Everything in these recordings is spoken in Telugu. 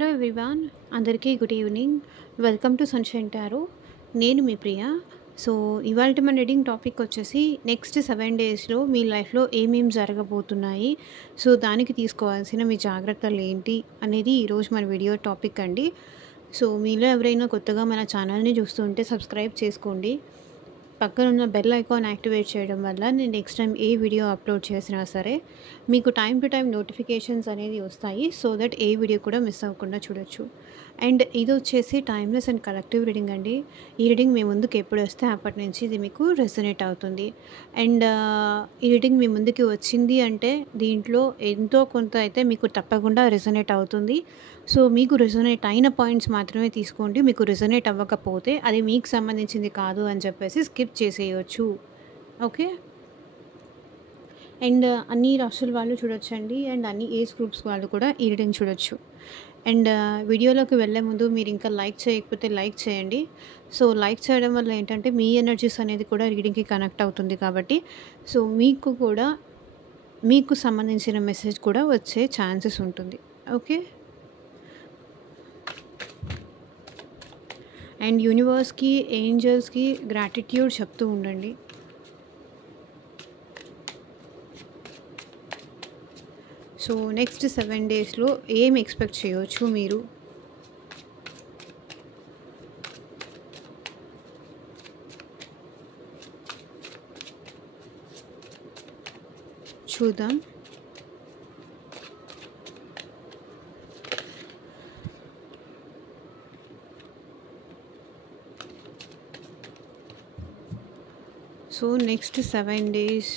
హలో ఎవ్రీవాన్, అందరికీ good evening. Welcome to sunshine tarot. నేను మీ ప్రియ. సో ఇవాళ మన రీడింగ్ టాపిక్ వచ్చేసి నెక్స్ట్ 7 డేస్లో మీ లైఫ్లో ఏమేమి జరగబోతున్నాయి, సో దానికి తీసుకోవాల్సిన మీ జాగ్రత్తలు ఏంటి అనేది ఈరోజు మన వీడియో టాపిక్ అండి. సో మీలో ఎవరైనా కొత్తగా మన ఛానల్ని చూస్తుంటే సబ్స్క్రైబ్ చేసుకోండి. పక్కన ఉన్న బెల్ ఐకాన్ యాక్టివేట్ చేయడం వల్ల నేను నెక్స్ట్ టైం ఏ వీడియో అప్లోడ్ చేసినా సరే మీకు టైం టు టైం నోటిఫికేషన్స్ అనేది వస్తాయి, సో దట్ ఏ వీడియో కూడా మిస్ అవ్వకుండా చూడొచ్చు. అండ్ ఇది వచ్చేసి టైమ్లెస్ అండ్ కలెక్టివ్ రీడింగ్ అండి. ఈ రీడింగ్ మీ ముందుకు ఎప్పుడు వస్తే అప్పటి నుంచి ఇది మీకు రెసొనేట్ అవుతుంది. అండ్ ఈ రీడింగ్ మీ ముందుకి వచ్చింది అంటే దీంట్లో ఎంతో కొంత అయితే మీకు తప్పకుండా రెసొనేట్ అవుతుంది. సో మీకు రెసొనేట్ అయిన పాయింట్స్ మాత్రమే తీసుకోండి. మీకు రెసొనేట్ అవ్వకపోతే అది మీకు సంబంధించింది కాదు అని చెప్పేసి స్కిప్ చేసేయచ్చు. ఓకే. అండ్ అన్ని రాష్ట్రాల వాళ్ళు చూడొచ్చండి, అండ్ అన్ని ఏజ్ గ్రూప్స్ వాళ్ళు కూడా ఈ రీడింగ్ చూడొచ్చు. అండ్ వీడియోలోకి వెళ్ళే ముందు మీరు ఇంకా లైక్ చేయకపోతే లైక్ చేయండి. సో లైక్ చేయడం వల్ల ఏంటంటే మీ ఎనర్జీస్ అనేది కూడా రీడింగ్కి కనెక్ట్ అవుతుంది కాబట్టి సో మీకు కూడా మీకు సంబంధించిన మెసేజ్ కూడా వచ్చే ఛాన్సెస్ ఉంటుంది. ఓకే. అండ్ యూనివర్స్కి, ఏంజల్స్కి గ్రాటిట్యూడ్ చెప్తూ ఉండండి. సో నెక్స్ట్ 7 డేస్లో ఏం ఎక్స్పెక్ట్ చేయవచ్చు మీరు? చూద్దాం. So next 7 days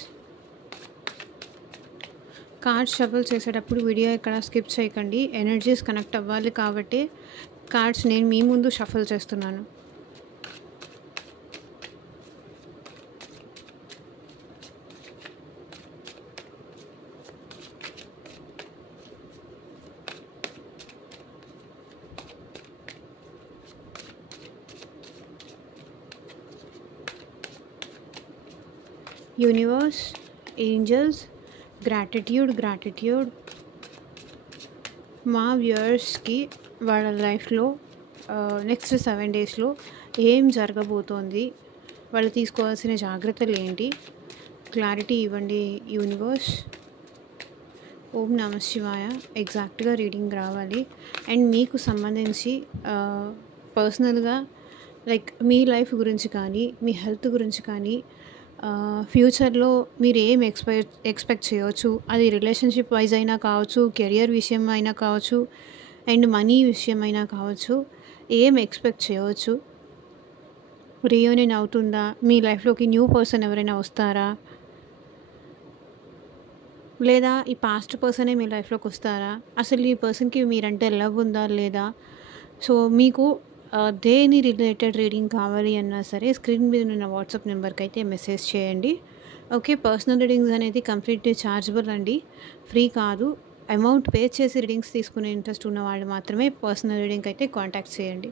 cards shuffle చేసేటప్పుడు వీడియో ఇక్కడ స్కిప్ చేయకండి. ఎనర్జీస్ కనెక్ట్ అవ్వాలి కాబట్టి కార్డ్స్ నేను మీ ముందు షఫల్ చేస్తున్నాను. యూనివర్స్, ఏంజల్స్, గ్రాటిట్యూడ్ మా వ్యూయర్స్కి వాళ్ళ లైఫ్లో నెక్స్ట్ 7 డేస్లో ఏం జరగబోతోంది, వాళ్ళు తీసుకోవాల్సిన జాగ్రత్తలు ఏంటి, క్లారిటీ ఇవ్వండి యూనివర్స్. ఓం నమ శివాయ. ఎగ్జాక్ట్గా రీడింగ్ రావాలి. అండ్ మీకు సంబంధించి పర్సనల్గా లైక్ మీ లైఫ్ గురించి కానీ మీ హెల్త్ గురించి కానీ ఫ్యూచర్లో మీరు ఏం ఎక్స్పెక్ట్ చేయవచ్చు, అది రిలేషన్షిప్ వైజ్ అయినా కావచ్చు, కెరియర్ విషయం అయినా కావచ్చు, అండ్ మనీ విషయం అయినా కావచ్చు, ఏం ఎక్స్పెక్ట్ చేయవచ్చు, రీయూనియన్ అవుతుందా, మీ లైఫ్లోకి న్యూ పర్సన్ ఎవరైనా వస్తారా, లేదా ఈ పాస్ట్ పర్సనే మీ లైఫ్లోకి వస్తారా, అసలు ఈ పర్సన్కి మీరంటే లవ్ ఉందా లేదా. సో మీకు దేని రిలేటెడ్ రీడింగ్ కావాలి అన్నా సరే స్క్రీన్ మీద ఉన్న వాట్సాప్ నెంబర్కి అయితే మెసేజ్ చేయండి. ఓకే. పర్సనల్ రీడింగ్స్ అనేది కంప్లీట్లీ ఛార్జబుల్ అండి, ఫ్రీ కాదు. అమౌంట్ పే చేసి రీడింగ్స్ తీసుకునే ఇంట్రెస్ట్ ఉన్న వాళ్ళు మాత్రమే పర్సనల్ రీడింగ్ అయితే కాంటాక్ట్ చేయండి.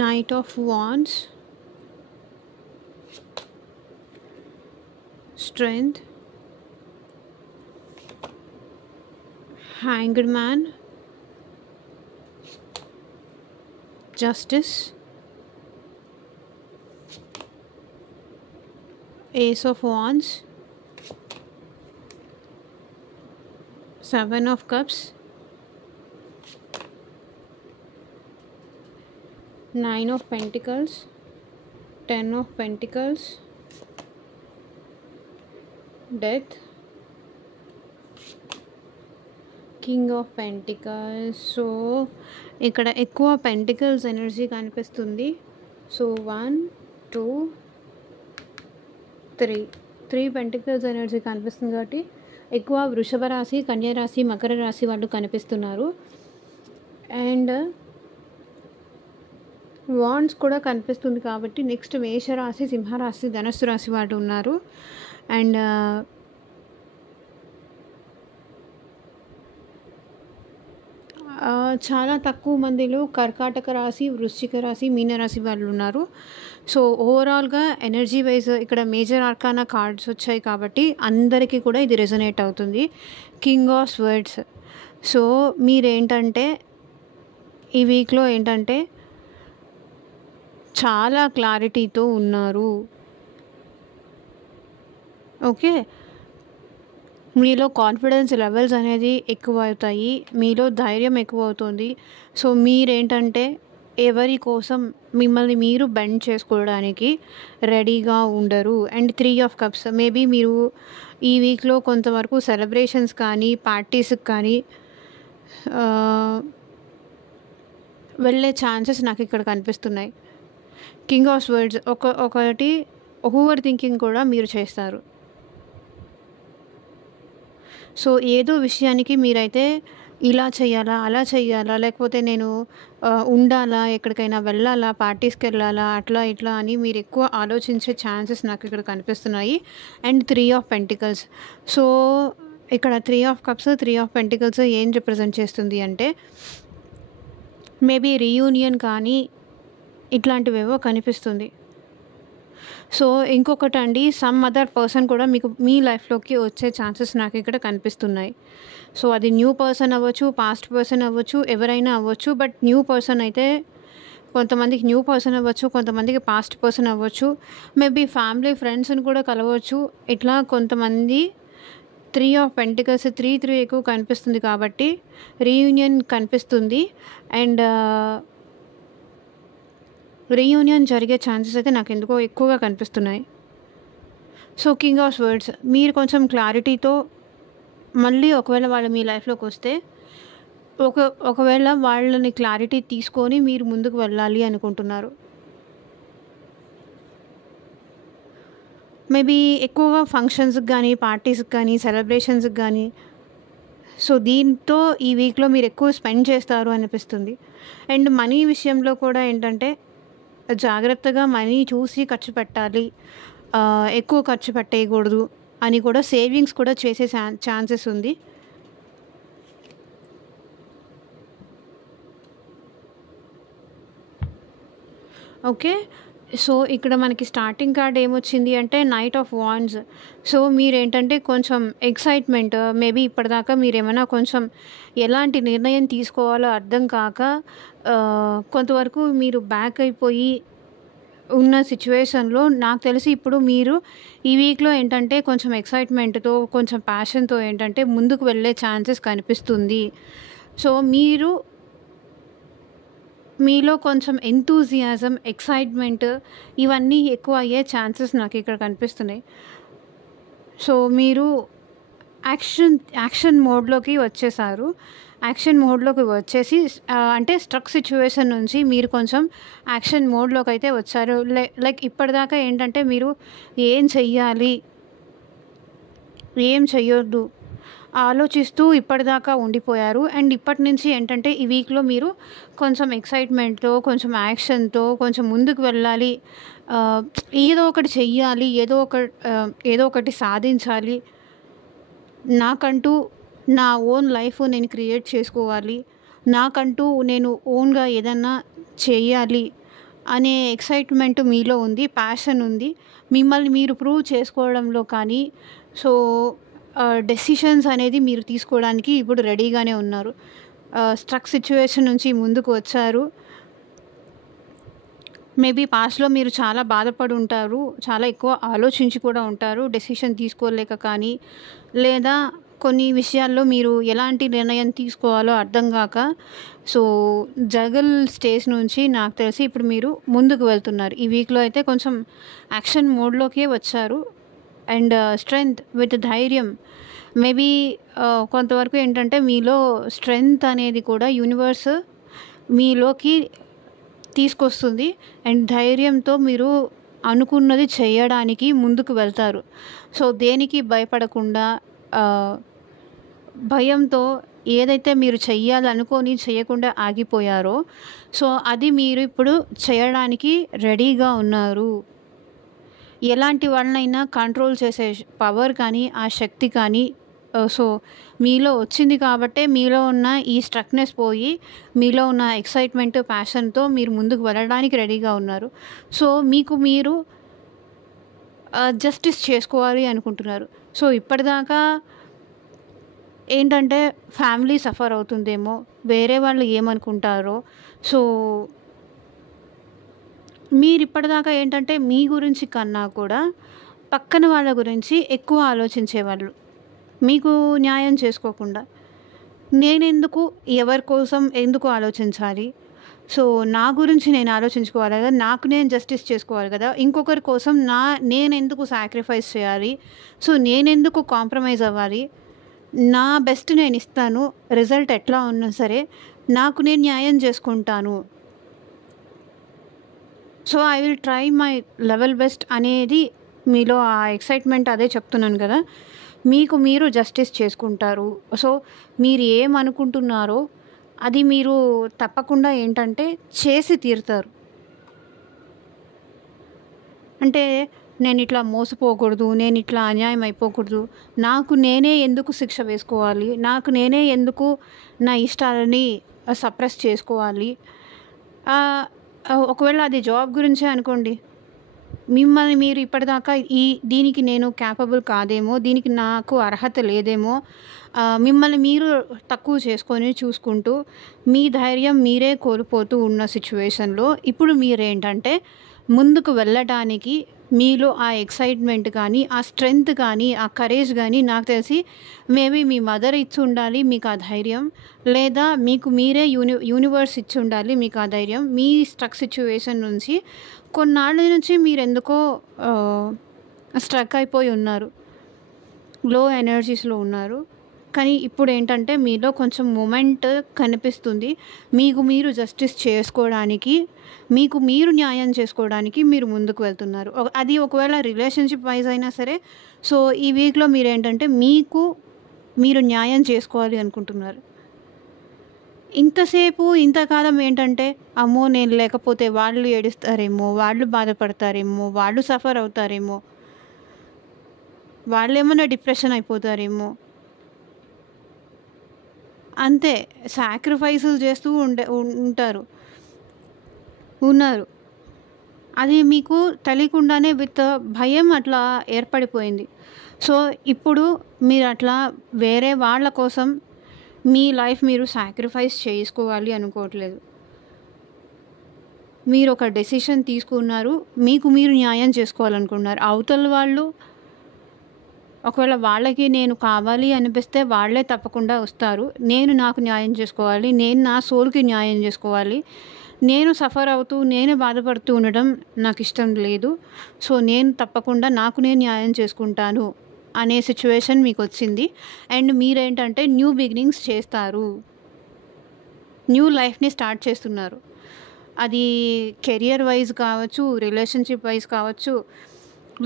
Knight of Wands, Strength, Hanged Man, Justice, Ace of Wands, 7 of Cups, 9 of Pentacles, 10 of Pentacles, Death, King of Pentacles. So ఇక్కడ ఎక్కువ పెంటికల్స్ ఎనర్జీ కనిపిస్తుంది. సో 1 2 3 పెంటికల్స్ ఎనర్జీ కనిపిస్తుంది కాబట్టి ఎక్కువ వృషభ రాశి, కన్యా రాశి, మకర రాశి వాళ్ళు కనిపిస్తున్నారు. అండ్ వాండ్స్ కూడా కనిపిస్తుంది కాబట్టి నెక్స్ట్ మేషరాశి, సింహరాశి, ధనుస్సు రాశి వాళ్ళు ఉన్నారు. అండ్ చాలా తక్కువ మందిలో కర్కాటక రాశి, వృశ్చిక రాశి, మీనరాశి వాళ్ళు ఉన్నారు. సో ఓవరాల్గా ఎనర్జీ వైజ్ ఇక్కడ మేజర్ ఆర్కానా కార్డ్స్ వచ్చాయి కాబట్టి అందరికీ కూడా ఇది రెజొనేట్ అవుతుంది. King of swords. సో మీరేంటంటే ఈ వీక్లో ఏంటంటే చాలా క్లారిటీతో ఉన్నారు. ఓకే, మీలో కాన్ఫిడెన్స్ లెవెల్స్ అనేది ఎక్కువ అవుతాయి, మీలో ధైర్యం ఎక్కువ అవుతుంది. సో మీరేంటంటే ఎవరి కోసం మిమ్మల్ని మీరు బెండ్ చేసుకోవడానికి రెడీగా ఉండరు. And 3 of cups. మేబీ మీరు ఈ వీక్లో కొంతవరకు సెలబ్రేషన్స్ కానీ పార్టీస్కి కానీ వెళ్ళే ఛాన్సెస్ నాకు ఇక్కడ కనిపిస్తున్నాయి. King of swords. ఒకటి ఓవర్ థింకింగ్ కూడా మీరు చేస్తారు. సో ఏదో విషయానికి మీరైతే ఇలా చేయాలా, అలా చేయాలా, లేకపోతే నేను ఉండాలా, ఎక్కడికైనా వెళ్ళాలా, పార్టీస్కి వెళ్ళాలా, అట్లా ఇట్లా అని మీరు ఎక్కువ ఆలోచించే ఛాన్సెస్ నాకు ఇక్కడ కనిపిస్తున్నాయి. And 3 of pentacles. సో ఇక్కడ 3 ఆఫ్ కప్స్, 3 ఆఫ్ పెంటికల్స్ ఏం రిప్రజెంట్ చేస్తుంది అంటే మేబీ రీయూనియన్ కానీ ఇట్లాంటివేవో కనిపిస్తుంది. సో ఇంకొకటి అండి, సమ్ అదర్ పర్సన్ కూడా మీకు మీ లైఫ్లోకి వచ్చే ఛాన్సెస్ నాకు ఇక్కడ కనిపిస్తున్నాయి. సో అది న్యూ పర్సన్ అవ్వచ్చు, పాస్ట్ పర్సన్ అవ్వచ్చు, ఎవరైనా అవ్వచ్చు. బట్ న్యూ పర్సన్ అయితే కొంతమందికి న్యూ పర్సన్ అవ్వచ్చు, కొంతమందికి పాస్ట్ పర్సన్ అవ్వచ్చు, మేబీ ఫ్యామిలీ ఫ్రెండ్స్ని కూడా కలవచ్చు. ఇట్లా కొంతమంది 3 ఆఫ్ పెంటికల్స్ 3 ఎక్కువ కనిపిస్తుంది కాబట్టి రీయూనియన్ కనిపిస్తుంది. అండ్ రీయూనియన్ జరిగే ఛాన్సెస్ అయితే నాకు ఎందుకో ఎక్కువగా కనిపిస్తున్నాయి. So king of swords. మీరు కొంచెం క్లారిటీతో మళ్ళీ ఒకవేళ వాళ్ళు మీ లైఫ్లోకి వస్తే ఒకవేళ వాళ్ళని క్లారిటీ తీసుకొని మీరు ముందుకు వెళ్ళాలి అనుకుంటున్నారు. మేబీ ఎక్కువగా ఫంక్షన్స్కి కానీ, పార్టీస్కి కానీ, సెలబ్రేషన్స్కి కానీ. సో దీంతో ఈ వీక్లో మీరు ఎక్కువ స్పెండ్ చేస్తారు అనిపిస్తుంది. అండ్ మనీ విషయంలో కూడా ఏంటంటే జాగ్రత్తగా మనీ చూసి ఖర్చు పెట్టాలి, ఎక్కువ ఖర్చు పెట్టేయకూడదు అని కూడా సేవింగ్స్ కూడా చేసే ఛాన్సెస్ ఉంది. ఓకే, సో ఇక్కడ మనకి స్టార్టింగ్ కార్డ్ ఏమొచ్చింది అంటే నైట్ ఆఫ్ వాండ్స్. సో మీరేంటంటే కొంచెం ఎక్సైట్మెంట్, మేబీ ఇప్పటిదాకా మీరేమైనా కొంచెం ఎలాంటి నిర్ణయం తీసుకోవాలో అర్థం కాక కొంతవరకు మీరు బ్యాక్ అయిపోయి ఉన్న సిచ్యువేషన్లో నాకు తెలిసి ఇప్పుడు మీరు ఈ వీక్లో ఏంటంటే కొంచెం ఎక్సైట్మెంట్తో, కొంచెం ప్యాషన్తో ఏంటంటే ముందుకు వెళ్ళే ఛాన్సెస్ కనిపిస్తుంది. సో మీలో కొంచెం ఎంతూజియాజం, ఎక్సైట్మెంట్ ఇవన్నీ ఎక్కువ అయ్యే ఛాన్సెస్ నాకు ఇక్కడ కనిపిస్తున్నాయి. సో మీరు యాక్షన్ మోడ్లోకి వచ్చేసారు. యాక్షన్ మోడ్లోకి వచ్చేసి అంటే స్ట్రక్ సిచ్యువేషన్ నుంచి మీరు కొంచెం యాక్షన్ మోడ్లోకి అయితే వచ్చారు. లైక్ ఇప్పటిదాకా ఏంటంటే మీరు ఏం చెయ్యాలి, ఏం చెయ్యొద్దు ఆలోచిస్తూ ఇప్పటిదాకా ఉండిపోయారు. అండ్ ఇప్పటి నుంచి ఏంటంటే ఈ వీక్లో మీరు కొంచెం ఎక్సైట్మెంట్తో, కొంచెం యాక్షన్తో కొంచెం ముందుకు వెళ్ళాలి, ఏదో ఒకటి చెయ్యాలి, ఏదో ఒకటి సాధించాలి, నాకంటూ నా ఓన్ లైఫ్ నేను క్రియేట్ చేసుకోవాలి, నాకంటూ నేను ఓన్గా ఏదన్నా చేయాలి అనే ఎక్సైట్మెంట్ మీలో ఉంది, ప్యాషన్ ఉంది. మిమ్మల్ని మీరు ప్రూవ్ చేసుకోవడంలో కానీ సో డెసిషన్స్ అనేది మీరు తీసుకోవడానికి ఇప్పుడు రెడీగానే ఉన్నారు. స్ట్రక్ సిచ్యువేషన్ నుంచి ముందుకు వచ్చారు. మేబీ పాస్ట్లో మీరు చాలా బాధపడి ఉంటారు, చాలా ఎక్కువ ఆలోచించి కూడా ఉంటారు, డెసిషన్ తీసుకోలేక కానీ, లేదా కొన్ని విషయాల్లో మీరు ఎలాంటి నిర్ణయం తీసుకోవాలో అర్థం కాక. సో జగల్ స్టేజ్ నుంచి నాకు తెలిసి ఇప్పుడు మీరు ముందుకు వెళ్తున్నారు. ఈ వీక్లో అయితే కొంచెం యాక్షన్ మోడ్లోకే వచ్చారు. అండ్ స్ట్రెంగ్త్ విత్ ధైర్యం. మేబీ కొంతవరకు ఏంటంటే మీలో స్ట్రెంగ్త్ అనేది కూడా యూనివర్స్ మీలోకి తీసుకొస్తుంది. అండ్ ధైర్యంతో మీరు అనుకున్నది చేయడానికి ముందుకు వెళ్తారు. సో దేనికి భయపడకుండా, భయంతో ఏదైతే మీరు చెయ్యాలనుకోని చేయకుండా ఆగిపోయారో, సో అది మీరు ఇప్పుడు చేయడానికి రెడీగా ఉన్నారు. ఎలాంటి వాళ్ళనైనా కంట్రోల్ చేసే పవర్ కానీ, ఆ శక్తి కానీ సో మీలో వచ్చింది కాబట్టే మీలో ఉన్న ఈ స్ట్రక్‌నెస్ పోయి, మీలో ఉన్న ఎక్సైట్‌మెంట్, ప్యాషన్‌తో మీరు ముందుకు వెళ్ళడానికి రెడీగా ఉన్నారు. సో మీకు మీరు జస్టిస్ చేసుకోవాలి అనుకుంటున్నారు. సో ఇప్పటిదాకా ఏంటంటే ఫ్యామిలీ సఫర్ అవుతుందేమో, వేరే వాళ్ళు ఏమనుకుంటారో, సో మీరిప్పటిదాకా ఏంటంటే మీ గురించి కన్నా కూడా పక్కన వాళ్ళ గురించి ఎక్కువ ఆలోచించేవాళ్ళు. మీకు న్యాయం చేసుకోకుండా. నేనెందుకు ఎవరి కోసం ఎందుకు ఆలోచించాలి? సో నా గురించి నేను ఆలోచించుకోవాలి కదా! నాకు నేను జస్టిస్ చేసుకోవాలి కదా! ఇంకొకరి కోసం నేనెందుకు సాక్రిఫైస్ చేయాలి? సో నేనెందుకు కాంప్రమైజ్ అవ్వాలి? నా బెస్ట్ నేనిస్తాను. రిజల్ట్ ఎట్లా ఉన్నా సరే నాకు నేను న్యాయం చేసుకుంటాను. So I will try my level best అనేది మీలో ఆ ఎక్సైట్‌మెంట్ అదే చెప్తున్నాను కదా! మీకు మీరు జస్టిస్ చేసుకుంటారు. సో మీరు ఏమనుకుంటున్నారో అది మీరు తప్పకుండా ఏంటంటే చేసి తీరుతారు. అంటే నేనిట్లా మోసపోకూడదు, నేనిట్లా అన్యాయం అయిపోకూడదు, నాకు నేనే ఎందుకు శిక్ష వేసుకోవాలి, నాకు నేనే ఎందుకు నా ఇష్టాలని సప్రెస్ చేసుకోవాలి. ఒకవేళ అది జాబ్ గురించే అనుకోండి. మిమ్మల్ని మీరు ఇప్పటిదాకా దీనికి నేను క్యాపబుల్ కాదేమో, దీనికి నాకు అర్హత లేదేమో, మిమ్మల్ని మీరు తక్కువ చేసుకొని చూసుకుంటూ మీ ధైర్యం మీరే కోల్పోతూ ఉన్న సిచ్యువేషన్‌లో ఇప్పుడు మీరేంటంటే ముందుకు వెళ్ళటానికి మీలో ఆ ఎక్సైట్‌మెంట్ కానీ, ఆ స్ట్రెంగ్త్ కానీ, ఆ కరేజ్ కానీ నాకు తెలిసి మేబీ మీ మదర్ ఇచ్చుండాలి మీకు ఆ ధైర్యం. లేదా మీకు మీరే యూనివర్స్ ఇచ్చుండాలి మీకు ఆ ధైర్యం. మీ స్ట్రక్ సిచ్యువేషన్ నుంచి కొన్నాళ్ళ నుంచి మీరెందుకో స్ట్రక్ అయిపోయి ఉన్నారు. లో ఎనర్జీస్‌లో ఉన్నారు. కానీ ఇప్పుడేంటంటే మీలో కొంచెం మూమెంట్ కనిపిస్తుంది. మీకు మీరు జస్టిస్ చేసుకోవడానికి, మీకు మీరు న్యాయం చేసుకోవడానికి మీరు ముందుకు వెళ్తున్నారు. అది ఒకవేళ రిలేషన్‌షిప్ వైస్ అయినా సరే, సో ఈ వీక్‌లో మీరేంటంటే మీకు మీరు న్యాయం చేసుకోవాలి అనుకుంటున్నారు. ఇంతసేపు ఇంతకాలం ఏంటంటే అమ్మో! నేను లేకపోతే వాళ్ళు ఏడుస్తారేమో, వాళ్ళు బాధపడతారేమో, వాళ్ళు సఫర్ అవుతారేమో, వాళ్ళేమన్నా డిప్రెషన్ అయిపోతారేమో. అంతే సాక్రిఫైసులు చేస్తూ ఉన్నారు. అది మీకు తెలియకుండానే విత్ భయం అట్లా ఏర్పడిపోయింది. సో ఇప్పుడు మీరు అట్లా వేరే వాళ్ళ కోసం మీ లైఫ్ మీరు సాక్రిఫైస్ చేసుకోవాలి అనుకోవట్లేదు. మీరు ఒక డెసిషన్ తీసుకున్నారు. మీకు మీరు న్యాయం చేసుకోవాలనుకున్నారు. అవతల వాళ్ళు ఒకవేళ వాళ్ళకి నేను కావాలి అనిపిస్తే వాళ్ళే తప్పకుండా వస్తారు. నేను నాకు న్యాయం చేసుకోవాలి. నేను నా సోల్‌కి న్యాయం చేసుకోవాలి. నేను సఫర్ అవుతూ, నేను బాధపడుతూ ఉండడం నాకిష్టం లేదు. సో నేను తప్పకుండా నాకు నేను న్యాయం చేసుకుంటాను అనే సిచ్యువేషన్ మీకొచ్చింది. అండ్ మీరేంటంటే న్యూ బిగినింగ్స్ చేస్తారు. న్యూ లైఫ్‌ని స్టార్ట్ చేస్తున్నారు. అది కెరియర్ వైస్ కావచ్చు, రిలేషన్‌షిప్ వైస్ కావచ్చు,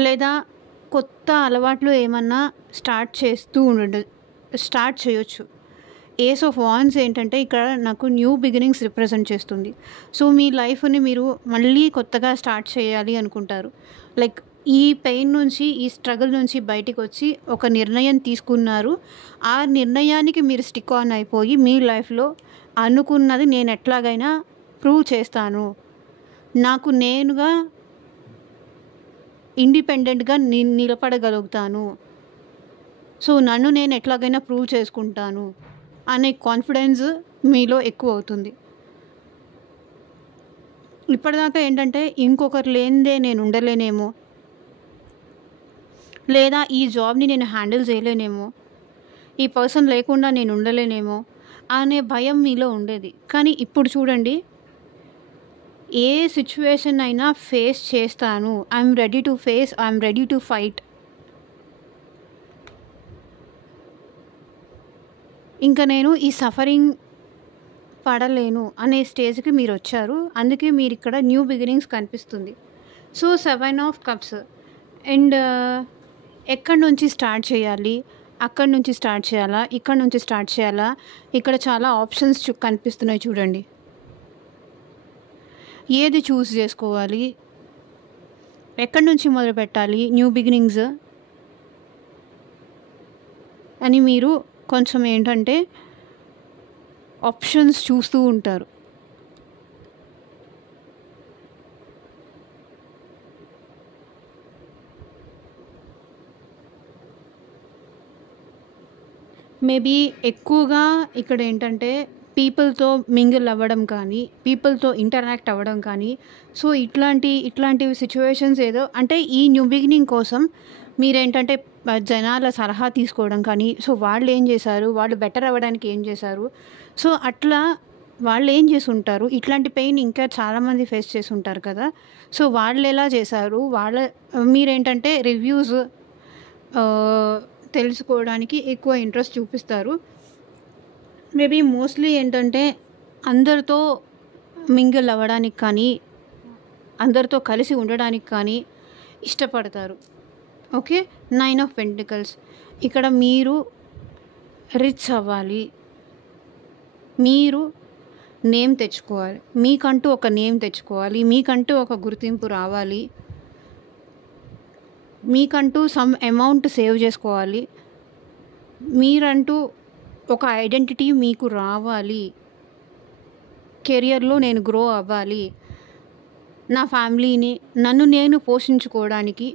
లేదా కొత్త అలవాట్లు ఏమన్నా స్టార్ట్ చేయొచ్చు. ఏస్ ఆఫ్ వాండ్స్ ఏంటంటే ఇక్కడ నాకు న్యూ బిగినింగ్స్ రిప్రజెంట్ చేస్తుంది. సో మీ లైఫ్‌ని మీరు మళ్ళీ కొత్తగా స్టార్ట్ చేయాలి అనుకుంటారు. లైక్ ఈ పెయిన్ నుంచి, ఈ స్ట్రగుల్ నుంచి బయటికొచ్చి ఒక నిర్ణయం తీసుకున్నారు. ఆ నిర్ణయానికి మీరు స్టిక్ ఆన్ అయిపోయి మీ లైఫ్‌లో అనుకున్నది నేను ఎట్లాగైనా ప్రూవ్ చేస్తాను. నాకు నేనుగా ఇండిపెండెంట్‌గా నిలబడగలుగుతాను. సో నన్ను నేను ఎట్లాగైనా ప్రూవ్ చేసుకుంటాను అనే కాన్ఫిడెన్స్ మీలో ఎక్కువ అవుతుంది. ఇప్పటిదాకా ఏంటంటే ఇంకొకరు లేనిదే నేను ఉండలేనేమో, లేదా ఈ జాబ్‌ని నేను హ్యాండిల్ చేయలేనేమో, ఈ పర్సన్ లేకుండా నేను ఉండలేనేమో అనే భయం మీలో ఉండేది. కానీ ఇప్పుడు చూడండి, ఏ సిచ్యువేషన్ అయినా ఫేస్ చేస్తాను. I'm ready to face, I'm ready to fight. ఇంకా నేను ఈ సఫరింగ్ పడలేను అనే స్టేజ్‌కి మీరొచ్చారు. అందుకే మీరిక్కడ న్యూ బిగినింగ్స్ కనిపిస్తుంది. సో 7 ఆఫ్ కప్స్ అండ్ ఎక్కడి నుంచి స్టార్ట్ చేయాలి, అక్కడి నుంచి స్టార్ట్ చేయాలా, ఇక్కడ నుంచి స్టార్ట్ చేయాలా? ఇక్కడ చాలా ఆప్షన్స్ కనిపిస్తున్నాయి చూడండి. ఏది చూస్ చేసుకోవాలి, ఎక్కడి నుంచి మొదలు పెట్టాలి, న్యూ బిగినింగ్స్ అని మీరు కొంచెం ఏంటంటే ఆప్షన్స్ చూస్తూ ఉంటారు. మేబీ ఎక్కువగా ఇక్కడ ఏంటంటే పీపుల్తో మింగిల్ అవ్వడం కానీ, పీపుల్తో ఇంటరాక్ట్ అవ్వడం కానీ, సో ఇట్లాంటివి సిచ్యువేషన్స్ ఏదో అంటే ఈ న్యూ బిగినింగ్ కోసం మీరేంటంటే జనాల సలహా తీసుకోవడం కానీ, సో వాళ్ళు ఏం చేశారు, వాళ్ళు బెటర్ అవ్వడానికి ఏం చేశారు, సో అట్లా వాళ్ళు ఏం చేసి ఉంటారు, ఇట్లాంటి పెయిన్ ఇంకా చాలామంది ఫేస్ చేసి ఉంటారు కదా. సో వాళ్ళు ఎలా చేశారు, మీరేంటంటే రివ్యూస్ తెలుసుకోవడానికి ఎక్కువ ఇంట్రెస్ట్ చూపిస్తారు. మేబీ మోస్ట్లీ ఏంటంటే అందరితో మింగిల్ అవ్వడానికి కానీ, అందరితో కలిసి ఉండడానికి కానీ ఇష్టపడతారు. Okay, 9 of pentacles. ఇక్కడ మీరు రిచ్ అవ్వాలి, మీరు నేమ్ తెచ్చుకోవాలి, మీకంటూ ఒక నేమ్ తెచ్చుకోవాలి, మీకంటూ ఒక గుర్తింపు రావాలి, మీకంటూ సమ్ అమౌంట్ సేవ్ చేసుకోవాలి, మీరంటూ ఒక ఐడెంటిటీ మీకు రావాలి, కెరియర్లో నేను గ్రో అవ్వాలి, నా ఫ్యామిలీని నన్ను నేను పోషించుకోవడానికి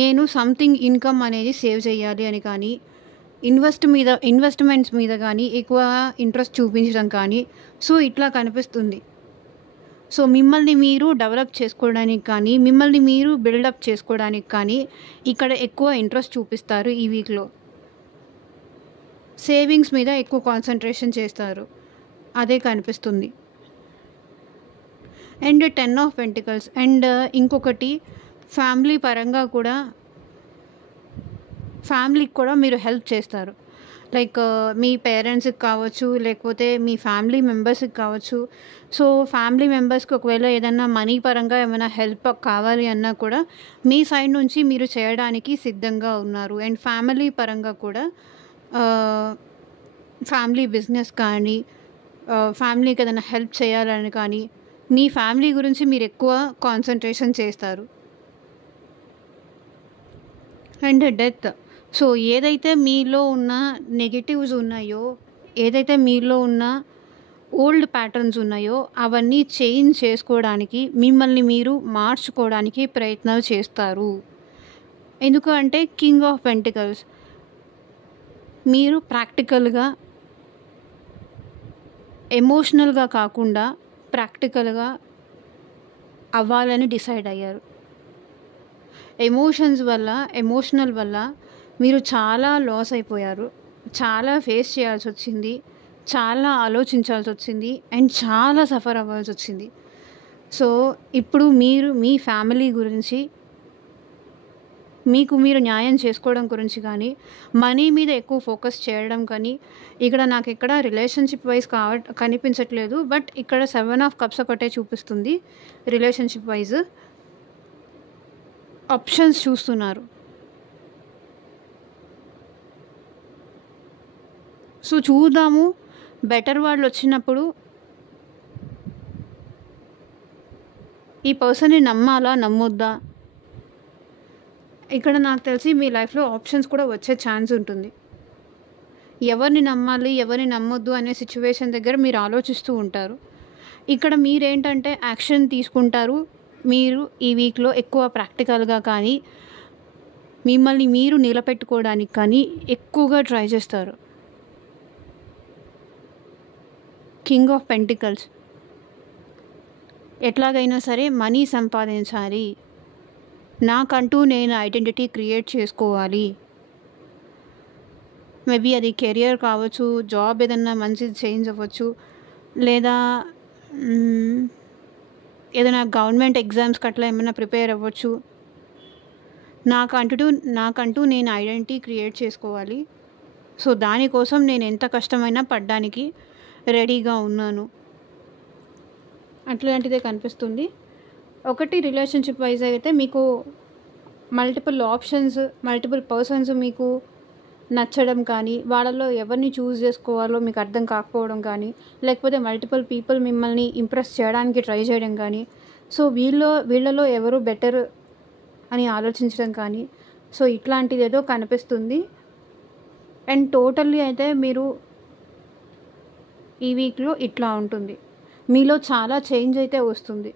నేను సంథింగ్ ఇన్కమ్ అనేది సేవ్ చేయాలి అని కానీ, ఇన్వెస్ట్మెంట్స్ మీద కానీ ఎక్కువ ఇంట్రెస్ట్ చూపించడం కానీ, సో ఇట్లా కనిపిస్తుంది. సో మిమ్మల్ని మీరు డెవలప్ చేసుకోవడానికి కానీ, మిమ్మల్ని మీరు బిల్డప్ చేసుకోవడానికి కానీ ఇక్కడ ఎక్కువ ఇంట్రెస్ట్ చూపిస్తారు. ఈ వీక్లో సేవింగ్స్ మీద ఎక్కువ కాన్సన్ట్రేషన్ చేస్తారు, అదే కనిపిస్తుంది. And 10 of pentacles. అండ్ ఇంకొకటి ఫ్యామిలీ పరంగా కూడా, ఫ్యామిలీకి కూడా మీరు హెల్ప్ చేస్తారు. లైక్ మీ పేరెంట్స్కి కావచ్చు, లేకపోతే మీ ఫ్యామిలీ మెంబర్స్కి కావచ్చు. సో ఫ్యామిలీ మెంబర్స్కి ఒకవేళ ఏదైనా మనీ పరంగా ఏమైనా హెల్ప్ కావాలి అన్నా కూడా మీ సైడ్ నుంచి మీరు చేయడానికి సిద్ధంగా ఉన్నారు. అండ్ ఫ్యామిలీ పరంగా కూడా ఫ్యామిలీ బిజినెస్ కానీ, ఫ్యామిలీకి ఏదైనా హెల్ప్ చేయాలని కానీ, మీ ఫ్యామిలీ గురించి మీరు ఎక్కువ కాన్సన్ట్రేషన్ చేస్తారు. And death. సో ఏదైతే మీలో ఉన్న నెగటివ్స్ ఉన్నాయో, ఏదైతే మీలో ఉన్న ఓల్డ్ ప్యాటర్న్స్ ఉన్నాయో అవన్నీ చేంజ్ చేసుకోవడానికి, మిమ్మల్ని మీరు మార్చుకోవడానికి ప్రయత్నాలు చేస్తారు. ఎందుకు అంటే కింగ్ ఆఫ్ పెంటికల్స్. మీరు ప్రాక్టికల్గా, ఎమోషనల్గా కాకుండా ప్రాక్టికల్గా అవ్వాలని డిసైడ్ అయ్యారు. ఎమోషనల్ వల్ల మీరు చాలా లాస్ అయిపోయారు, చాలా ఫేస్ చేయాల్సి వచ్చింది, చాలా ఆలోచించాల్సి వచ్చింది, అండ్ చాలా సఫర్ అవ్వాల్సి వచ్చింది. సో ఇప్పుడు మీరు మీ ఫ్యామిలీ గురించి, మీకు మీరు న్యాయం చేసుకోవడం గురించి కానీ, మనీ మీద ఎక్కువ ఫోకస్ చేయడం కానీ, ఇక్కడ నాకు ఎక్కడ రిలేషన్షిప్ వైజ్ కనిపించట్లేదు, బట్ ఇక్కడ 7 ఆఫ్ కప్స్ ఒకటే చూపిస్తుంది. రిలేషన్షిప్ వైజ్ ఆప్షన్స్ చూస్తున్నారు. సో చూద్దాము, బెటర్ వాళ్ళు వచ్చినప్పుడు ఈ పర్సన్ని నమ్మాలా నమ్మొద్దా. ఇక్కడ నాకు తెలిసి మీ లైఫ్లో ఆప్షన్స్ కూడా వచ్చే ఛాన్స్ ఉంటుంది. ఎవరిని నమ్మాలి, ఎవరిని నమ్మొద్దు అనే సిచ్యువేషన్ దగ్గర మీరు ఆలోచిస్తూ ఉంటారు. ఇక్కడ మీరేంటంటే యాక్షన్ తీసుకుంటారు. మీరు ఈ వీక్లో ఎక్కువ ప్రాక్టికల్గా కానీ, మిమ్మల్ని మీరు నిలబెట్టుకోవడానికి కానీ ఎక్కువగా ట్రై చేస్తారు. King of pentacles. ఎట్లాగైనా సరే మనీ సంపాదించాలి, నాకంటూ నేను ఐడెంటిటీ క్రియేట్ చేసుకోవాలి. మేబీ అది కెరియర్ కావచ్చు, జాబ్ ఏదన్నా మంచిది చేంజ్ అవ్వచ్చు, లేదా ఏదైనా గవర్నమెంట్ ఎగ్జామ్స్కి అట్లా ఏమైనా ప్రిపేర్ అవ్వచ్చు. నాకంటూ నేను ఐడెంటిటీ క్రియేట్ చేసుకోవాలి. సో దానికోసం నేను ఎంత కష్టమైనా పడడానికి రెడీగా ఉన్నాను, అట్లాంటిదే కనిపిస్తుంది. ఒకటి రిలేషన్షిప్ వైజ్ అయితే మీకు మల్టిపుల్ ఆప్షన్స్, మల్టిపుల్ పర్సన్స్ మీకు నచ్చడం కానీ, వాళ్ళలో ఎవరిని చూస్ చేసుకోవాలో మీకు అర్థం కాకపోవడం కానీ, లేకపోతే మల్టిపుల్ పీపుల్ మిమ్మల్ని ఇంప్రెస్ చేయడానికి ట్రై చేయడం కానీ, సో వీళ్ళలో ఎవరు బెటర్ అని ఆలోచించడం కానీ, సో ఇట్లాంటిది ఏదో కనిపిస్తుంది. అండ్ టోటల్లీ అయితే మీరు ఈ వీక్లో ఇట్లా ఉంటుంది, మీలో చాలా చేంజ్ అయితే వస్తుంది.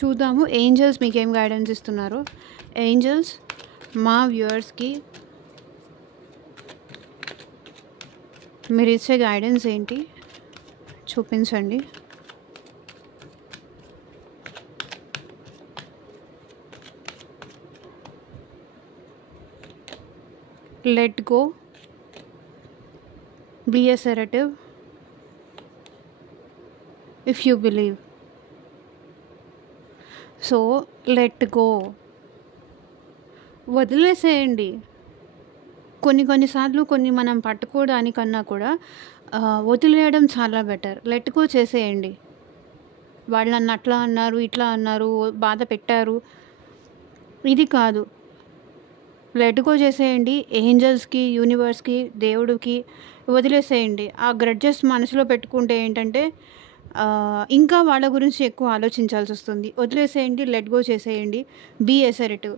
చూద్దాము ఏంజల్స్ మీకేం గైడెన్స్ ఇస్తున్నారు. ఏంజల్స్ మా వ్యూవర్స్కి మీరు ఇచ్చే గైడెన్స్ ఏంటి చూపించండి. Let go, be assertive if you believe. So let go, వదిలేసేయండి. కొన్నిసార్లు కొన్ని మనం పట్టుకోవడానికన్నా కూడా వదిలేయడం చాలా బెటర్. లెట్ గో చేసేయండి. వాళ్ళు నన్ను అట్లా అన్నారు, ఇట్లా అన్నారు, బాధ పెట్టారు, ఇది కాదు. లెట్ గో చేసేయండి. ఏంజల్స్కి, యూనివర్స్కి, దేవుడికి వదిలేసేయండి. ఆ గ్రడ్జెస్ మనసులో పెట్టుకుంటే ఏంటంటే ఇంకా వాళ్ళ గురించి ఎక్కువ ఆలోచించాల్సి వస్తుంది. వదిలేసేయండి, లెట్ గో చేసేయండి. Be assertive.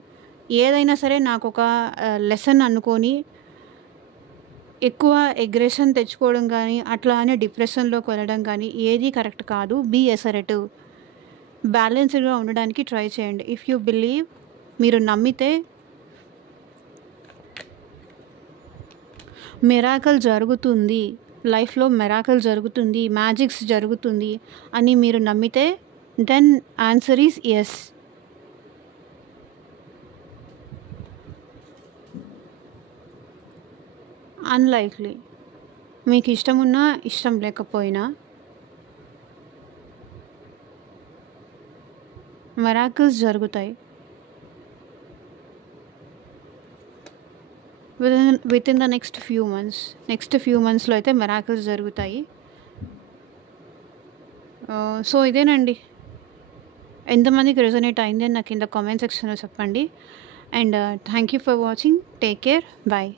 ఏదైనా సరే నాకు ఒక లెసన్ అనుకొని ఎక్కువ అగ్రెషన్ తెచ్చుకోవడం కానీ, అట్లా అని డిప్రెషన్లోకి వెళ్ళడం కానీ ఏది కరెక్ట్ కాదు. Be assertive. బ్యాలెన్స్డ్గా ఉండడానికి ట్రై చేయండి. ఇఫ్ యూ బిలీవ్, మీరు నమ్మితే మిరాకల్ జరుగుతుంది, లైఫ్లో మిరాకల్ జరుగుతుంది, మ్యాజిక్స్ జరుగుతుంది అని మీరు నమ్మితే then answer is yes. Unlikely. మీకు ఇష్టం ఉన్నా ఇష్టం లేకపోయినా మిరాకిల్స్ జరుగుతాయి. Within the next few మంత్స్లో అయితే మిరాకిల్స్ జరుగుతాయి. సో ఇదేనండి. ఎంతమందికి రెజొనేట్ అయింది అని నాకు కింద కామెంట్ సెక్షన్లో చెప్పండి. And thank you for watching. Take care. Bye.